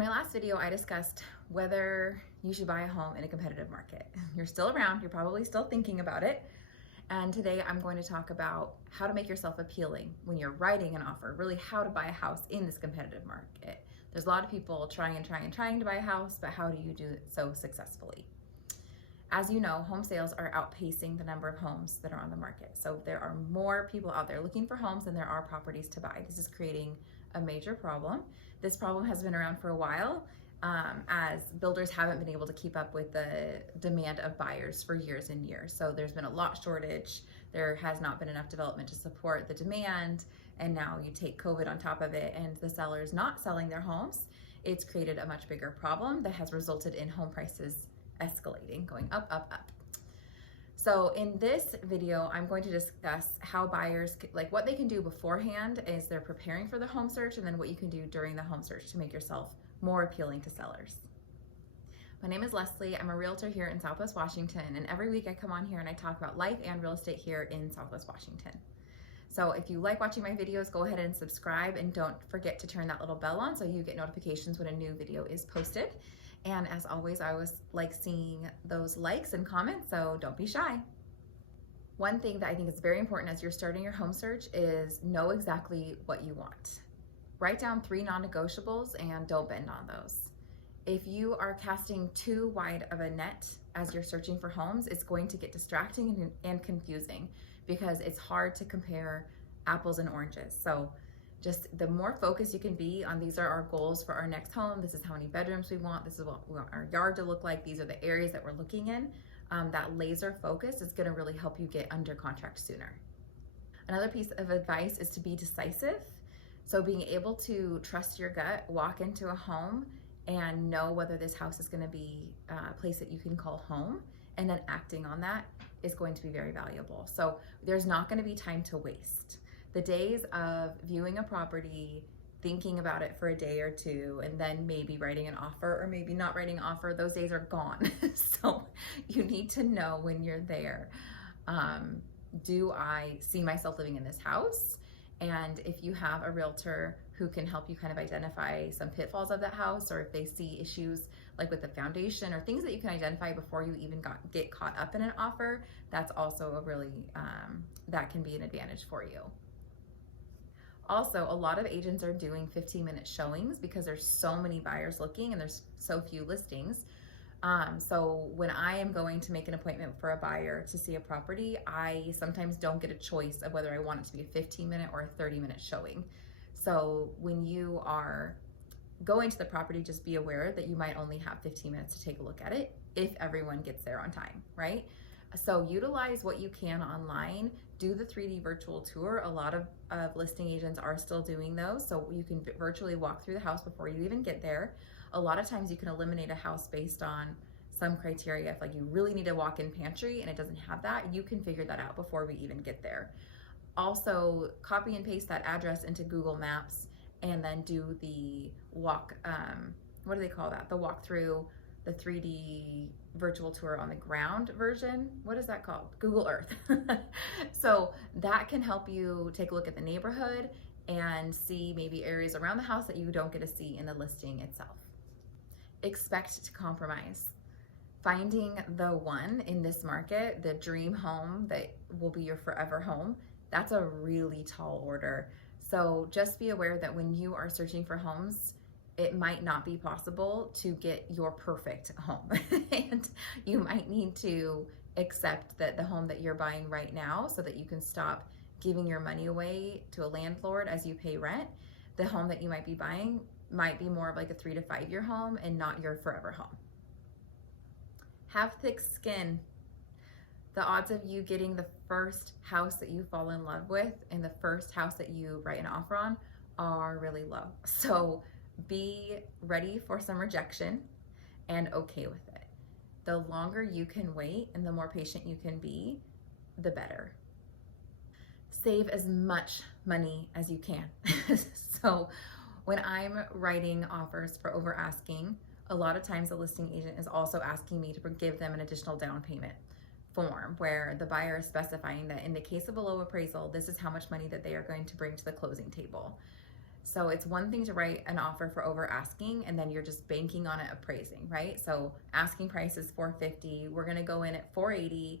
my last video, I discussed whether you should buy a home in a competitive market. You're still around, you're probably still thinking about it. And today I'm going to talk about how to make yourself appealing when you're writing an offer, really how to buy a house in this competitive market. There's a lot of people trying to buy a house, but how do you do it so successfully? As you know, home sales are outpacing the number of homes that are on the market. So there are more people out there looking for homes than there are properties to buy. This is creating a major problem. This problem has been around for a while, as builders haven't been able to keep up with the demand of buyers for years and years. So there's been a lot shortage. There has not been enough development to support the demand. And now you take COVID on top of it and the sellers not selling their homes. It's created a much bigger problem that has resulted in home prices escalating, going up, up, up. So in this video, I'm going to discuss how buyers, like what they can do beforehand as they're preparing for the home search, and then what you can do during the home search to make yourself more appealing to sellers. My name is Leslie. I'm a realtor here in Southwest Washington, and every week I come on here and I talk about life and real estate here in Southwest Washington. So if you like watching my videos, go ahead and subscribe, and don't forget to turn that little bell on so you get notifications when a new video is posted. And as always, I always like seeing those likes and comments, so don't be shy. One thing that I think is very important as you're starting your home search is know exactly what you want. Write down 3 non-negotiables and don't bend on those. If you are casting too wide of a net as you're searching for homes, it's going to get distracting and confusing because it's hard to compare apples and oranges. So just the more focused you can be on, these are our goals for our next home, this is how many bedrooms we want, this is what we want our yard to look like, these are the areas that we're looking in, that laser focus is gonna really help you get under contract sooner. Another piece of advice is to be decisive. So being able to trust your gut, walk into a home and know whether this house is gonna be a place that you can call home, and then acting on that is going to be very valuable. So there's not gonna be time to waste. The days of viewing a property, thinking about it for a day or two, and then maybe writing an offer or maybe not writing an offer, those days are gone. So you need to know when you're there, do I see myself living in this house? And if you have a realtor who can help you kind of identify some pitfalls of that house, or if they see issues like with the foundation or things that you can identify before you even get caught up in an offer, that's also a really, that can be an advantage for you. Also, a lot of agents are doing 15-minute showings because there's so many buyers looking and there's so few listings. So when I am going to make an appointment for a buyer to see a property, I sometimes don't get a choice of whether I want it to be a 15-minute or a 30-minute showing. So when you are going to the property, just be aware that you might only have 15 minutes to take a look at it if everyone gets there on time, right? So utilize what you can online. Do the 3D virtual tour. A lot of listing agents are still doing those, so you can virtually walk through the house before you even get there. A lot of times you can eliminate a house based on some criteria. If like you really need a walk-in pantry and it doesn't have that, you can figure that out before we even get there. Also, copy and paste that address into Google Maps and then do the walk, what do they call that? The walkthrough, the 3D virtual tour on the ground version. What is that called? Google Earth. So that can help you take a look at the neighborhood and see maybe areas around the house that you don't get to see in the listing itself. Expect to compromise. Finding the one in this market, the dream home that will be your forever home, that's a really tall order. So just be aware that when you are searching for homes, it might not be possible to get your perfect home. And you might need to accept that the home that you're buying right now, so that you can stop giving your money away to a landlord as you pay rent, the home that you might be buying might be more of like a 3 to 5 year home and not your forever home. Have thick skin. The odds of you getting the first house that you fall in love with and the first house that you write an offer on are really low. So be ready for some rejection and okay with it. The longer you can wait and the more patient you can be, the better. Save as much money as you can. So when I'm writing offers for over asking, a lot of times the listing agent is also asking me to give them an additional down payment form where the buyer is specifying that in the case of a low appraisal, this is how much money that they are going to bring to the closing table. So it's one thing to write an offer for over asking and then you're just banking on it appraising, right? So asking price is $450, we're gonna go in at $480,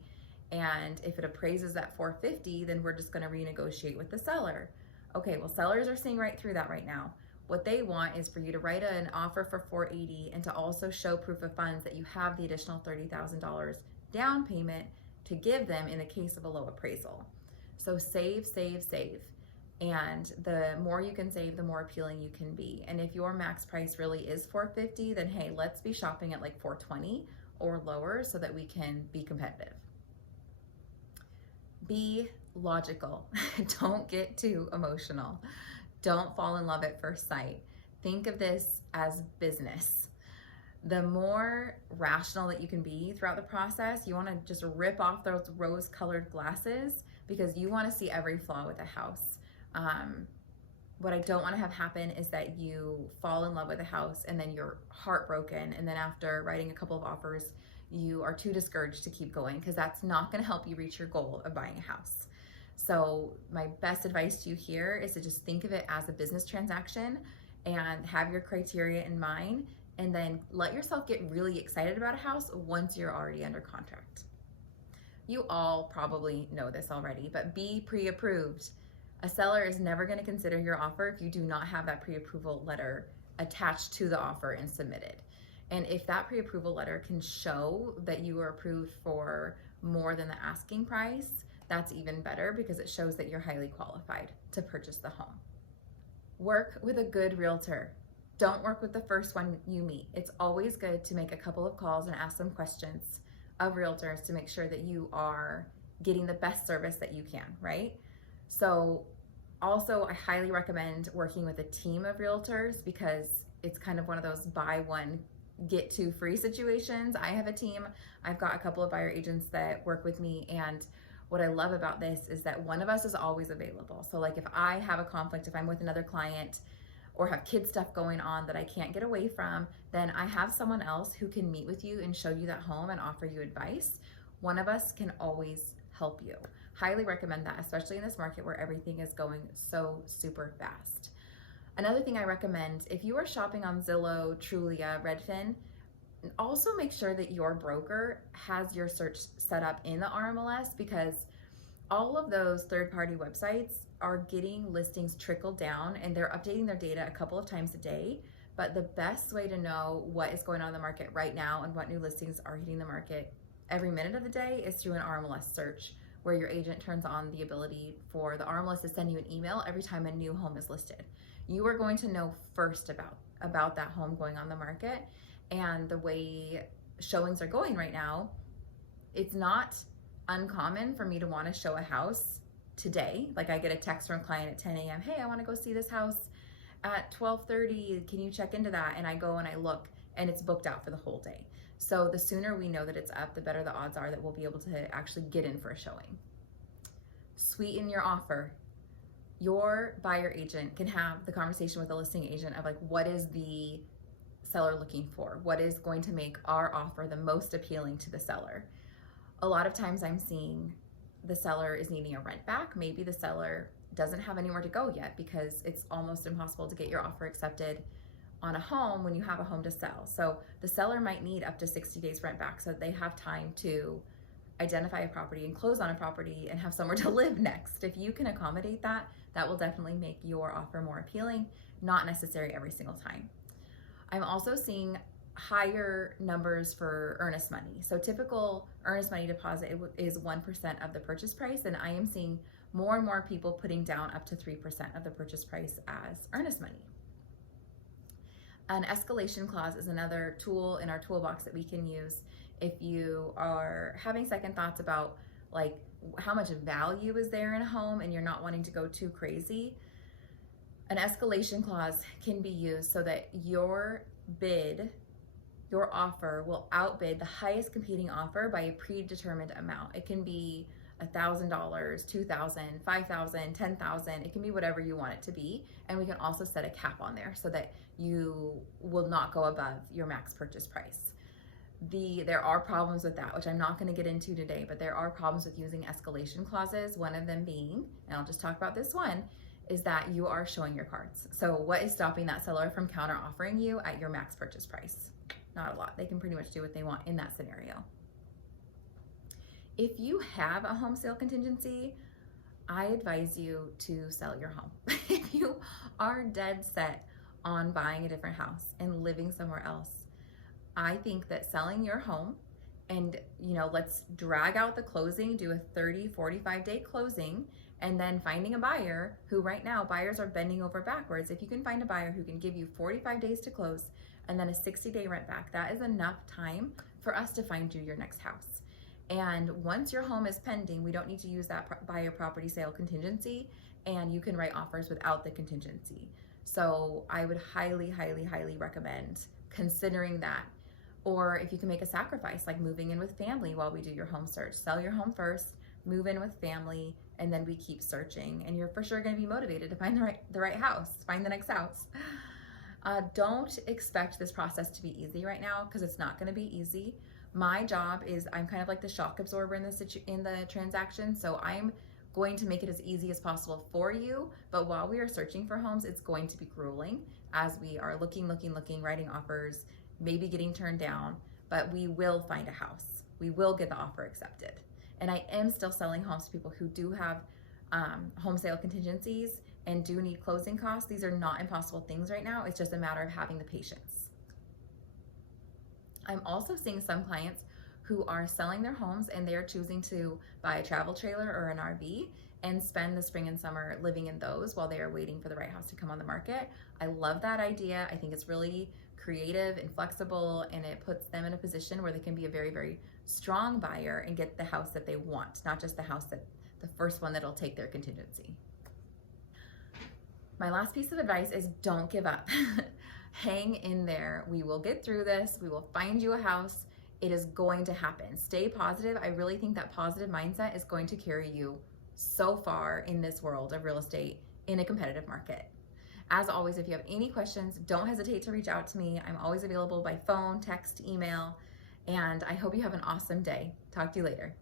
and if it appraises at $450, then we're just gonna renegotiate with the seller. Okay, well, sellers are seeing right through that right now. What they want is for you to write an offer for $480 and to also show proof of funds that you have the additional $30,000 down payment to give them in the case of a low appraisal. So save, save, save. And the more you can save, the more appealing you can be. And if your max price really is $450, then hey, let's be shopping at like $420 or lower so that we can be competitive. Be logical. Don't get too emotional. Don't fall in love at first sight. Think of this as business. The more rational that you can be throughout the process, you want to just rip off those rose-colored glasses because you want to see every flaw with a house. What I don't want to have happen is that you fall in love with a house and then you're heartbroken, and then after writing a couple of offers, you are too discouraged to keep going, because that's not going to help you reach your goal of buying a house. So my best advice to you here is to just think of it as a business transaction and have your criteria in mind, and then let yourself get really excited about a house once you're already under contract. You all probably know this already, but be pre-approved. A seller is never going to consider your offer if you do not have that pre-approval letter attached to the offer and submitted. And if that pre-approval letter can show that you were approved for more than the asking price, that's even better, because it shows that you're highly qualified to purchase the home. Work with a good realtor. Don't work with the first one you meet. It's always good to make a couple of calls and ask some questions of realtors to make sure that you are getting the best service that you can, right? So also, I highly recommend working with a team of realtors, because it's kind of one of those buy one, get two free situations. I have a team. I've got a couple of buyer agents that work with me, and what I love about this is that one of us is always available. So like if I have a conflict, if I'm with another client or have kid stuff going on that I can't get away from, then I have someone else who can meet with you and show you that home and offer you advice. One of us can always help you. Highly recommend that, especially in this market where everything is going so super fast. Another thing I recommend, if you are shopping on Zillow, Trulia, Redfin, also make sure that your broker has your search set up in the RMLS, because all of those third-party websites are getting listings trickled down and they're updating their data a couple of times a day. But the best way to know what is going on in the market right now and what new listings are hitting the market every minute of the day is through an RMLS search, where your agent turns on the ability for the RMLS to send you an email every time a new home is listed. You are going to know first about that home going on the market. And the way showings are going right now, it's not uncommon for me to want to show a house today. Like I get a text from a client at 10 a.m. Hey, I want to go see this house at 12:30. Can you check into that? And I go and I look, and it's booked out for the whole day. So the sooner we know that it's up, the better the odds are that we'll be able to actually get in for a showing. Sweeten your offer. Your buyer agent can have the conversation with the listing agent of like, what is the seller looking for? What is going to make our offer the most appealing to the seller? A lot of times I'm seeing the seller is needing a rent back. Maybe the seller doesn't have anywhere to go yet, because it's almost impossible to get your offer accepted on a home when you have a home to sell. So the seller might need up to 60 days rent back, so they have time to identify a property and close on a property and have somewhere to live next. If you can accommodate that, that will definitely make your offer more appealing. Not necessary every single time. I'm also seeing higher numbers for earnest money. So typical earnest money deposit is 1% of the purchase price, and I am seeing more and more people putting down up to 3% of the purchase price as earnest money. An escalation clause is another tool in our toolbox that we can use if you are having second thoughts about like how much value is there in a home and you're not wanting to go too crazy. An escalation clause can be used so that your bid, your offer will outbid the highest competing offer by a predetermined amount. It can be $1,000, $2,000, $5,000, $10,000. It can be whatever you want it to be. And we can also set a cap on there so that you will not go above your max purchase price. There are problems with that, which I'm not going to get into today, but there are problems with using escalation clauses. One of them being, and I'll just talk about this one, is that you are showing your cards. So what is stopping that seller from counter offering you at your max purchase price? Not a lot. They can pretty much do what they want in that scenario. If you have a home sale contingency, I advise you to sell your home. If you are dead set on buying a different house and living somewhere else, I think that selling your home and, let's drag out the closing, do a 30, 45 day closing, and then finding a buyer who right now buyers are bending over backwards. If you can find a buyer who can give you 45 days to close and then a 60-day rent back, that is enough time for us to find you your next house. And once your home is pending, we don't need to use that buyer property sale contingency, and you can write offers without the contingency. So I would highly, highly, highly recommend considering that. Or if you can make a sacrifice, like moving in with family while we do your home search, sell your home first, move in with family, and then we keep searching, and you're for sure going to be motivated to find the right house, find the next house. Don't expect this process to be easy right now, because it's not going to be easy. My job is I'm kind of like the shock absorber in the transaction, so I'm going to make it as easy as possible for you. But while we are searching for homes, it's going to be grueling as we are looking, writing offers, maybe getting turned down, but we will find a house. We will get the offer accepted. And I am still selling homes to people who do have home sale contingencies and do need closing costs. These are not impossible things right now. It's just a matter of having the patience. I'm also seeing some clients who are selling their homes and they are choosing to buy a travel trailer or an RV and spend the spring and summer living in those while they are waiting for the right house to come on the market. I love that idea. I think it's really creative and flexible, and it puts them in a position where they can be a very, very strong buyer and get the house that they want, not just the first one that'll take their contingency. My last piece of advice is don't give up. Hang in there. We will get through this. We will find you a house. It is going to happen. Stay positive. I really think that positive mindset is going to carry you so far in this world of real estate in a competitive market. As always, if you have any questions, don't hesitate to reach out to me. I'm always available by phone, text, email, and I hope you have an awesome day. Talk to you later.